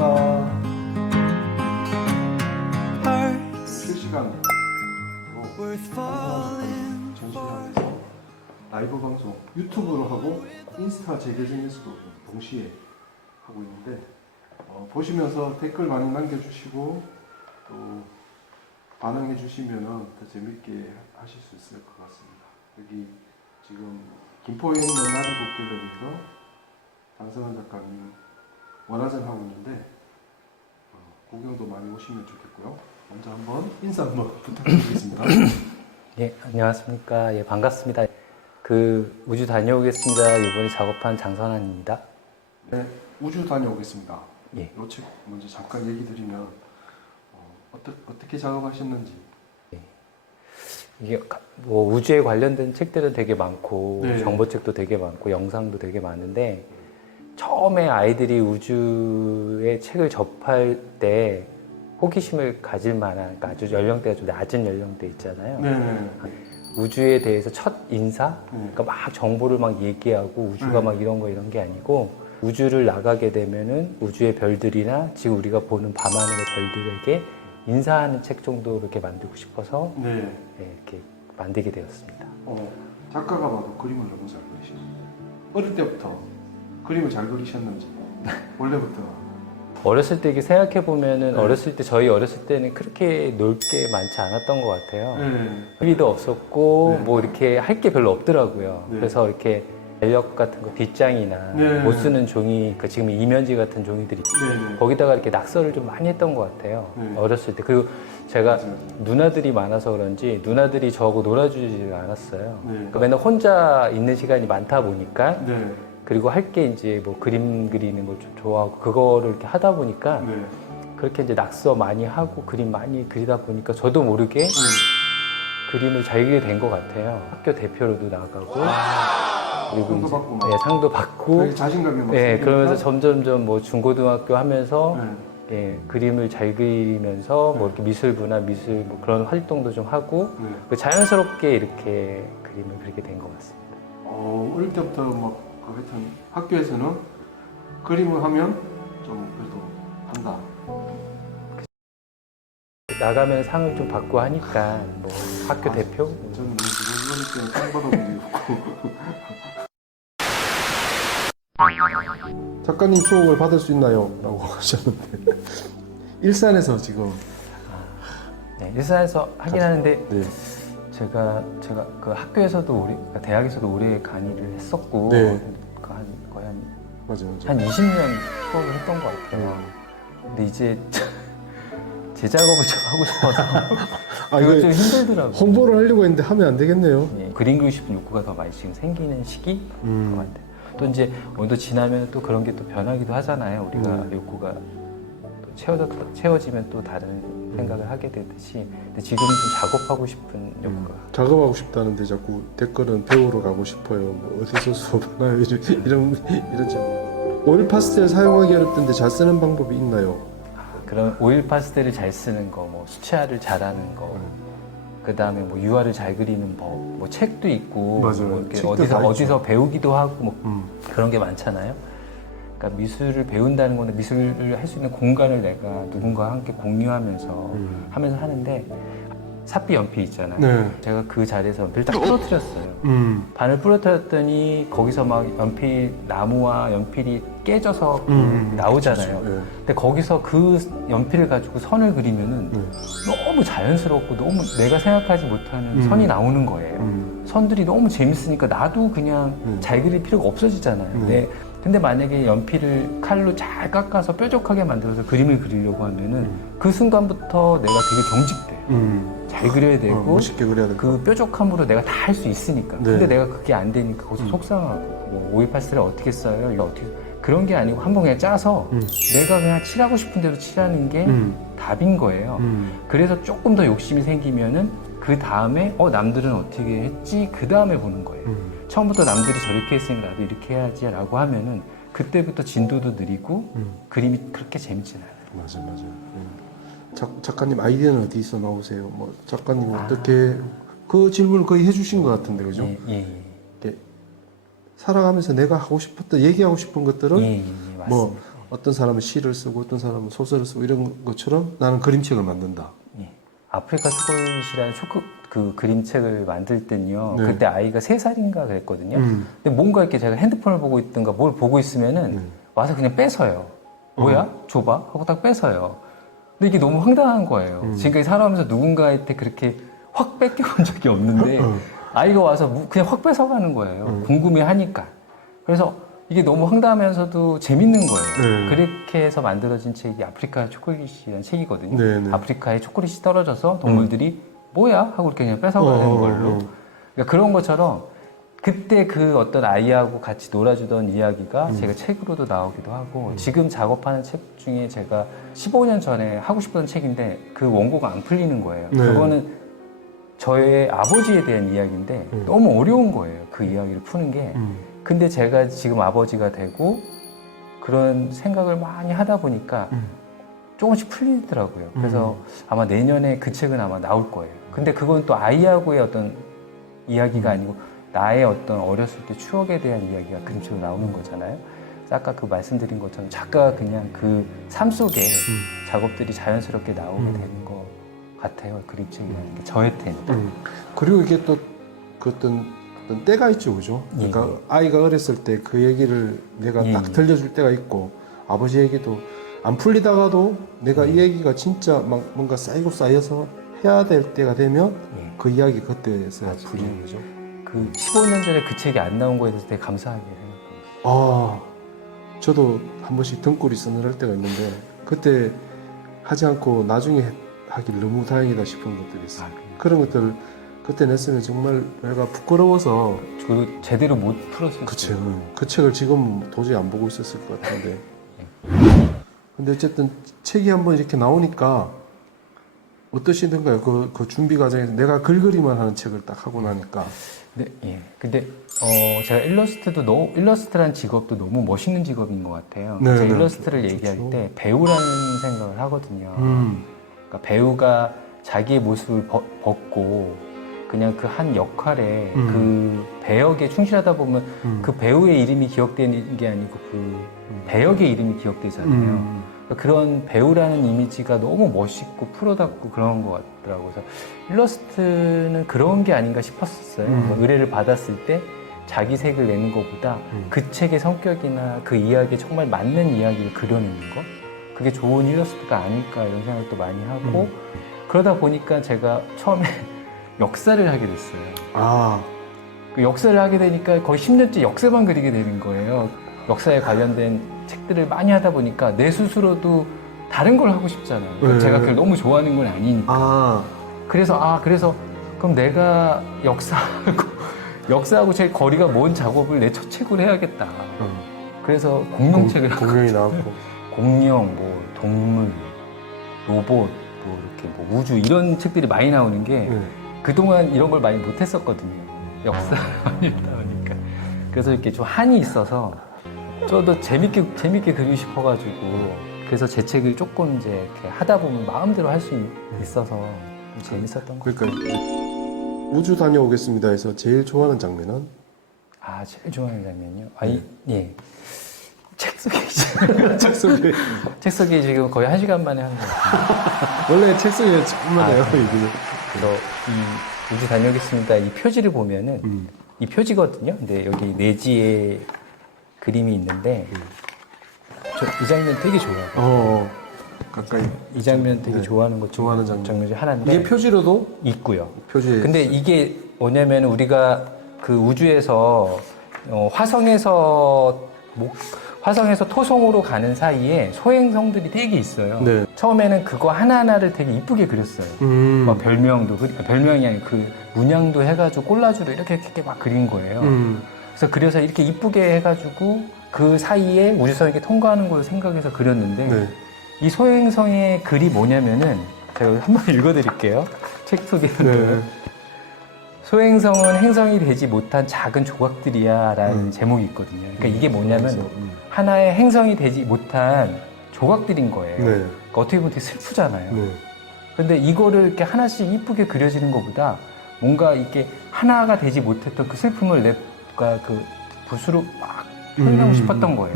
반갑습니다. 실시간으로 전시장에서 라이브 방송 유튜브로 하고 인스타 제 계정에서도 동시에 하고 있는데 보시면서 댓글 많이 남겨주시고 또 반응해 주시면 더 재밌게 하실 수 있을 것 같습니다. 여기 지금 김포에 있는 나리북 갤러리에서 장성환 작가님 원화전 하고 있는데 구경도 많이 오시면 좋겠고요. 먼저 한번 인사 한번 부탁드리겠습니다. 예, 안녕하십니까. 예, 반갑습니다. 우주 다녀오겠습니다. 이번에 작업한 장선환입니다. 네, 우주 다녀오겠습니다. 예. 이 책 먼저 잠깐 얘기 드리면 어떻게 작업하셨는지. 이게 뭐 우주에 관련된 책들은 되게 많고 네. 정보책도 되게 많고 영상도 되게 많은데 처음에 아이들이 우주의 책을 접할 때 호기심을 가질 만한, 그러니까 아주 연령대가 좀 낮은 연령대 있잖아요. 네. 우주에 대해서 첫 인사, 네. 그러니까 막 정보를 막 얘기하고 우주가 네. 막 이런 게 아니고 우주를 나가게 되면은 우주의 별들이나 지금 우리가 보는 밤하늘의 별들에게 인사하는 책 정도 이렇게 만들고 싶어서 네. 이렇게 만들게 되었습니다. 작가가 봐도 그림을 너무 잘 그리시네요. 어릴 때부터 그림을 잘 그리셨는지 원래부터. 어렸을 때 이렇게 생각해 보면은 네. 저희 어렸을 때는 그렇게 놀 게 많지 않았던 것 같아요. 네. TV도 없었고 네. 뭐 이렇게 할 게 별로 없더라고요. 네. 그래서 이렇게 달력 같은 거 빗장이나 네. 못 쓰는 종이, 그러니까 지금 이면지 같은 종이들이 네. 거기다가 이렇게 낙서를 좀 많이 했던 것 같아요. 네. 어렸을 때. 그리고 제가 맞아요. 누나들이 많아서 그런지 누나들이 저하고 놀아주지 않았어요. 네. 그러니까 맨날 혼자 있는 시간이 많다 보니까 네. 그리고 할 게 이제 뭐 그림 그리는 걸 좀 좋아하고 그거를 이렇게 하다 보니까 네. 그렇게 이제 낙서 많이 하고 그림 많이 그리다 보니까 저도 모르게 그림을 잘 그리게 된 것 같아요. 학교 대표로도 나가고 그리고 상도 이제, 받고 막. 예, 상도 받고 되게 자신감이 막 예, 생기니까. 그러면서 점점점 뭐 중고등학교 하면서 네. 예, 그림을 잘 그리면서 뭐 이렇게 미술부나 미술 뭐 그런 활동도 좀 하고 네. 자연스럽게 이렇게 그림을 그리게 된 것 같습니다. 어릴 때부터 막 하여튼 학교에서는 그림을 하면 좀 그래도 한다. 나가면 상을 좀 받고 하니까 뭐 학교 대표 저는 뭐 지금 이럴 때는 상 받아본 적이 없고. 작가님 수업을 받을 수 있나요? 라고 하셨는데 일산에서 지금 네, 일산에서 하긴 하는데 네. 제가 그 학교에서도 그러니까 대학에서도 오래 강의를 했었고 네. 거의 맞아요. 한 20년 수업을 했던 것 같아요. 근데 이제 제 작업을 좀 하고 싶어서 그거 이거 좀 힘들더라고요. 홍보를 하려고 했는데 하면 안 되겠네요. 예, 그림 그리고 싶은 욕구가 더 많이 지금 생기는 시기인 것 같아요. 또 이제 오늘도 지나면 또 그런 게 또 변하기도 하잖아요. 우리가 욕구가 또 채워지면 또 다른 생각을 하게 되듯이. 근데 지금은 좀 작업하고 싶은 욕구가. 작업하고 싶다는데 자꾸 댓글은 배우러 가고 싶어요. 뭐 어디서 수업하나요? 이런 질문. 오일 파스텔 사용하기 어렵던데 잘 쓰는 방법이 있나요? 그런 오일 파스텔을 잘 쓰는 거, 뭐 수채화를 잘하는 거, 그 다음에 뭐 유화를 잘 그리는 법, 뭐 책도 있고, 맞아요. 뭐 이렇게 책도 다 어디서 배우기도 하고, 뭐 그런 게 많잖아요. 그러니까 미술을 배운다는 거는 미술을 할 수 있는 공간을 내가 누군가와 함께 공유하면서 하면서 하는데 삽비 연필 있잖아요. 네. 제가 그 자리에서 연필을 딱 부러뜨렸어요. 바늘 부러뜨렸더니 거기서 막 연필 나무와 연필이 깨져서 나오잖아요. 그렇죠. 네. 근데 거기서 그 연필을 가지고 선을 그리면은 너무 자연스럽고 너무 내가 생각하지 못하는 선이 나오는 거예요. 선들이 너무 재밌으니까 나도 그냥 잘 그릴 필요가 없어지잖아요. 근데 만약에 연필을 칼로 잘 깎아서 뾰족하게 만들어서 그림을 그리려고 하면은 그 순간부터 내가 되게 경직돼요. 잘 그려야 되고 멋있게 그려야 되고 그 뾰족함으로 내가 다 할 수 있으니까. 네. 근데 내가 그게 안 되니까 거기서 속상하고 뭐 오일 파스텔을 어떻게 써요? 이거 어떻게 그런 게 아니고 한번 그냥 짜서 내가 그냥 칠하고 싶은 대로 칠하는 게 답인 거예요. 그래서 조금 더 욕심이 생기면은 그 다음에 남들은 어떻게 했지? 그 다음에 보는 거예요. 처음부터 남들이 저렇게 했으니까 나도 이렇게 해야지 라고 하면은 그때부터 진도도 느리고 그림이 그렇게 재밌진 않아요. 맞아요. 작가님 아이디어는 어디서 나오세요? 뭐 작가님 어떻게 그 질문을 거의 해주신 것 같은데 그죠? 예. 이렇게 살아가면서 내가 하고 싶었던 얘기하고 싶은 것들을 예, 뭐 어떤 사람은 시를 쓰고 어떤 사람은 소설을 쓰고 이런 것처럼 나는 그림책을 만든다. 예. 아프리카 초콜릿이라는 그 그림책을 만들 때는요. 네. 그때 아이가 3살인가 그랬거든요. 근데 뭔가 이렇게 제가 핸드폰을 보고 있든가 뭘 보고 있으면은 와서 그냥 뺏어요. 뭐야? 줘봐? 하고 딱 뺏어요. 근데 이게 너무 황당한 거예요. 지금까지 살아오면서 누군가한테 그렇게 확 뺏겨본 적이 없는데 아이가 와서 그냥 확 뺏어가는 거예요. 궁금해하니까. 그래서 이게 너무 황당하면서도 재밌는 거예요. 그렇게 해서 만들어진 책이 아프리카 초콜릿이라는 책이거든요. 네, 네. 아프리카에 초콜릿이 떨어져서 동물들이 뭐야? 하고 이렇게 그냥 뺏어가는 걸로. 그러니까 그런 것처럼 그때 그 어떤 아이하고 같이 놀아주던 이야기가 제가 책으로도 나오기도 하고 지금 작업하는 책 중에 제가 15년 전에 하고 싶었던 책인데 그 원고가 안 풀리는 거예요. 네. 그거는 저의 아버지에 대한 이야기인데 너무 어려운 거예요. 그 이야기를 푸는 게. 근데 제가 지금 아버지가 되고 그런 생각을 많이 하다 보니까 조금씩 풀리더라고요. 그래서 아마 내년에 그 책은 아마 나올 거예요. 근데 그건 또 아이하고의 어떤 이야기가 아니고 나의 어떤 어렸을 때 추억에 대한 이야기가 그림책으로 나오는 거잖아요. 그래서 아까 그 말씀드린 것처럼 작가가 그냥 그 삶 속에 작업들이 자연스럽게 나오게 되는 것 같아요. 그림책이라는 게 저한테는. 그리고 이게 또 그 어떤 때가 있죠, 그죠? 그러니까 예. 아이가 어렸을 때 그 얘기를 내가 예. 딱 들려줄 때가 있고 아버지 얘기도 안 풀리다가도 내가 이 얘기가 진짜 막 뭔가 쌓이고 쌓여서 해야 될 때가 되면 예. 그 이야기 그때서야 풀리는 거죠. 그 15년 전에 그 책이 안 나온 거에 대해서 되게 감사하게 생각합니다. 아, 저도 한 번씩 등골이 서늘할 때가 있는데 그때 하지 않고 나중에 하길 너무 다행이다 싶은 것들이 있어요. 그런 것들 그때 냈으면 정말 내가 부끄러워서 그 제대로 못 풀었을 그쵸. 거예요. 그 책을 지금 도저히 안 보고 있었을 것 같은데. 근데 어쨌든 책이 한번 이렇게 나오니까 어떠시던가요? 그 준비 과정에서 내가 글그리만 하는 책을 딱 하고 나니까. 네, 예. 근데 제가 일러스트라는 직업도 너무 멋있는 직업인 것 같아요. 네, 제가 네. 일러스트를 좋죠. 얘기할 때 배우라는 생각을 하거든요. 그러니까 배우가 자기의 모습을 벗고 그냥 그 한 역할에 그 배역에 충실하다 보면 그 배우의 이름이 기억되는 게 아니고 그 배역의 이름이 기억되잖아요. 그러니까 그런 배우라는 이미지가 너무 멋있고 프로답고 그런 것 같더라고요. 그래서 일러스트는 그런 게 아닌가 싶었었어요. 뭐 의뢰를 받았을 때 자기 색을 내는 것보다 그 책의 성격이나 그 이야기에 정말 맞는 이야기를 그려내는 거, 그게 좋은 일러스트가 아닐까 이런 생각도 많이 하고 그러다 보니까 제가 처음에 역사를 하게 됐어요. 아, 그 역사를 하게 되니까 거의 10년째 역사만 그리게 되는 거예요. 역사에 관련된 책들을 많이 하다 보니까 내 스스로도 다른 걸 하고 싶잖아요. 그러니까 네. 제가 그걸 너무 좋아하는 건 아니니까. 아, 그래서 그럼 내가 역사하고 제 거리가 먼 작업을 내 첫 책으로 해야겠다. 그래서 공룡책을 공룡이 나왔고. 공룡, 뭐 동물, 로봇, 뭐 이렇게 뭐 우주 이런 책들이 많이 나오는 게 그동안 이런 걸 많이 못했었거든요. 역사를 많이 하다 보니까. 그래서 이렇게 좀 한이 있어서 저도 재밌게 그리고 싶어가지고 그래서 제 책을 조금 이제 이렇게 하다 보면 마음대로 할 수 있어서 좀 재밌었던 것 같아요. 그러니까 우주 다녀오겠습니다 해서 제일 좋아하는 장면은? 아, 제일 좋아하는 장면이요? 예. 책 속에 책 속에. 책 속에 지금 거의 1시간 만에 하는 것 같아요. 원래 책 속에 정말 해요, 이게. 그래서 이 우주 다녀오겠습니다. 이 표지를 보면은 이 표지거든요. 근데 여기 내지에 그림이 있는데 저 이 장면 되게 좋아해요. 가까이. 이 장면 되게 좋아하는 것 중 좋아하는 장면. 중 하나인데 이게 표지로도 있고요. 표지에. 근데 이게 뭐냐면 우리가 그 우주에서 화성에서 토성으로 가는 사이에 소행성들이 되게 있어요. 네. 처음에는 그거 하나하나를 되게 이쁘게 그렸어요. 막 별명이 아니고 그 문양도 해가지고 꼴라주로 이렇게 막 그린 거예요. 그래서 이렇게 이쁘게 해가지고 그 사이에 우주선이 통과하는 걸 생각해서 그렸는데 네. 이 소행성의 글이 뭐냐면은 제가 한번 읽어드릴게요. 책 속에 있는 소행성은 행성이 되지 못한 작은 조각들이야 라는 제목이 있거든요. 그러니까 이게 뭐냐면 하나의 행성이 되지 못한 조각들인 거예요. 네. 그러니까 어떻게 보면 되게 슬프잖아요. 네. 근데 이거를 이렇게 하나씩 이쁘게 그려지는 것보다 뭔가 이렇게 하나가 되지 못했던 그 슬픔을 내가 그 붓으로 막 표현하고 싶었던 거예요.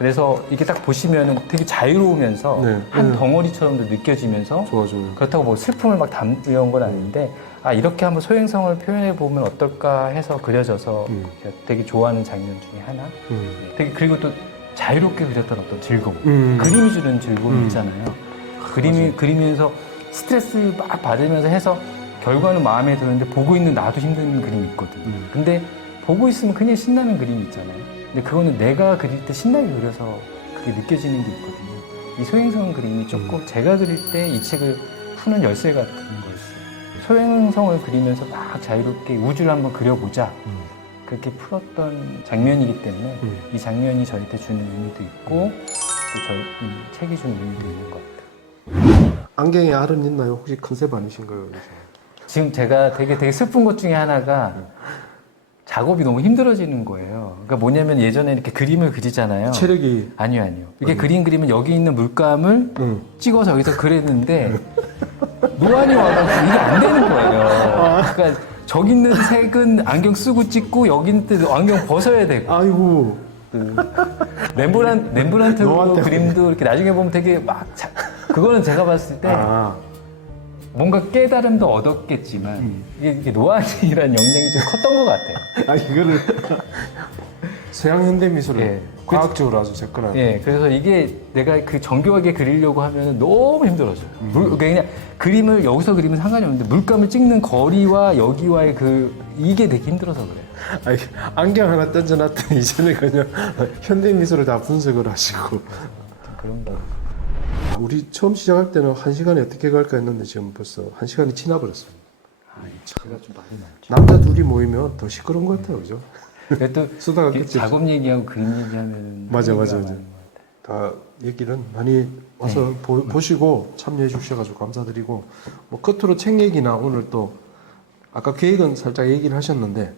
그래서 이게 딱 보시면은 되게 자유로우면서 네. 한 네. 덩어리처럼도 느껴지면서 좋아요. 그렇다고 뭐 슬픔을 막 담으려는 건 아닌데 아 이렇게 한번 소행성을 표현해 보면 어떨까 해서 그려져서 제가 되게 좋아하는 장면 중에 하나. 되게 그리고 또 자유롭게 그렸던 어떤 즐거움, 그림이 주는 즐거움 있잖아요. 그림이 그리면서 스트레스 막 받으면서 해서 결과는 마음에 드는데 보고 있는 나도 힘든 그림이 있거든요. 근데 보고 있으면 그냥 신나는 그림이 있잖아요. 근데 그거는 내가 그릴 때 신나게 그려서 그게 느껴지는 게 있거든요. 이 소행성 그림이 조금 제가 그릴 때 이 책을 푸는 열쇠 같은 거였어요. 소행성을 그리면서 막 자유롭게 우주를 한번 그려보자. 그렇게 풀었던 장면이기 때문에 이 장면이 저한테 주는 의미도 있고 또 이 책이 주는 의미도 있는 것 같아요. 안경에 알은 있나요? 혹시 컨셉 아니신가요? 지금 제가 되게 슬픈 것 중에 하나가 작업이 너무 힘들어지는 거예요. 그러니까 뭐냐면 예전에 이렇게 그림을 그리잖아요. 체력이 아니요. 이렇게 그림 그리면 여기 있는 물감을 찍어서 여기서 그렸는데 무한히 와가지고 이게 안 되는 거예요. 그러니까 저기 있는 색은 안경 쓰고 찍고 여기 있는 때 안경 벗어야 되고. 아이고. 렘브란트 노안 그림도 이렇게 나중에 보면 되게 막 그거는 제가 봤을 때 뭔가 깨달음도 얻었겠지만 이게 노안이라는 역량이 좀 컸던 것 같아요. 아 이거를 서양 현대 미술을 예. 과학적으로 아주 접근하는. 예, 그래서 이게 내가 그 정교하게 그리려고 하면 너무 힘들어져요. 그냥 그림을 여기서 그리면 상관이 없는데 물감을 찍는 거리와 여기와의 이게 되게 힘들어서 그래요. 아니, 안경 하나 던져놨더니 이제는 그냥 현대 미술을 다 분석을 하시고. 그런 거. 우리 처음 시작할 때는 1시간에 어떻게 갈까 했는데 지금 벌써 1시간이 지나버렸어요. 제가 좀 많이 나왔죠. 남자 둘이 모이면 더 시끄러운 것 같아요, 그죠? 또 수다가 이렇게 끝이 없어. 작업 얘기하고 그림 얘기하면 맞아. 많은 것 같아요. 다 얘기는 많이 와서 보시고 참여해 주셔가지고 감사드리고, 뭐 끝으로 책 얘기나 오늘 또 아까 계획은 살짝 얘기를 하셨는데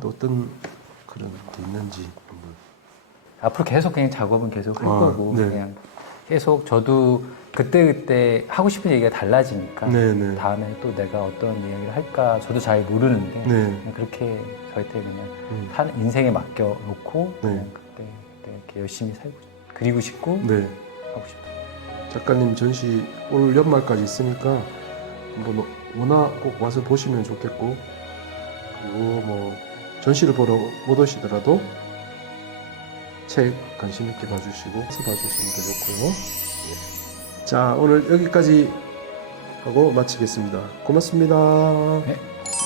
또 어떤 그런 게 있는지 한번. 앞으로 계속 그냥 작업은 계속 할 거고 네. 그냥 계속 저도 그때 하고 싶은 얘기가 달라지니까 네. 다음에 또 내가 어떤 이야기를 할까 저도 잘 모르는데 네. 그냥 그렇게 저한테 그냥 인생에 맡겨놓고 그냥 그때 이렇게 열심히 살고 그리고 싶고 네. 하고 싶어요. 작가님 전시 올 연말까지 있으니까 한번 워낙 꼭 와서 보시면 좋겠고, 그리고 뭐 전시를 보러 못 오시더라도 책 관심 있게 봐주시고 봐주시면 더 좋고요. 예. 자, 오늘 여기까지 하고 마치겠습니다. 고맙습니다.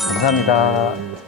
감사합니다.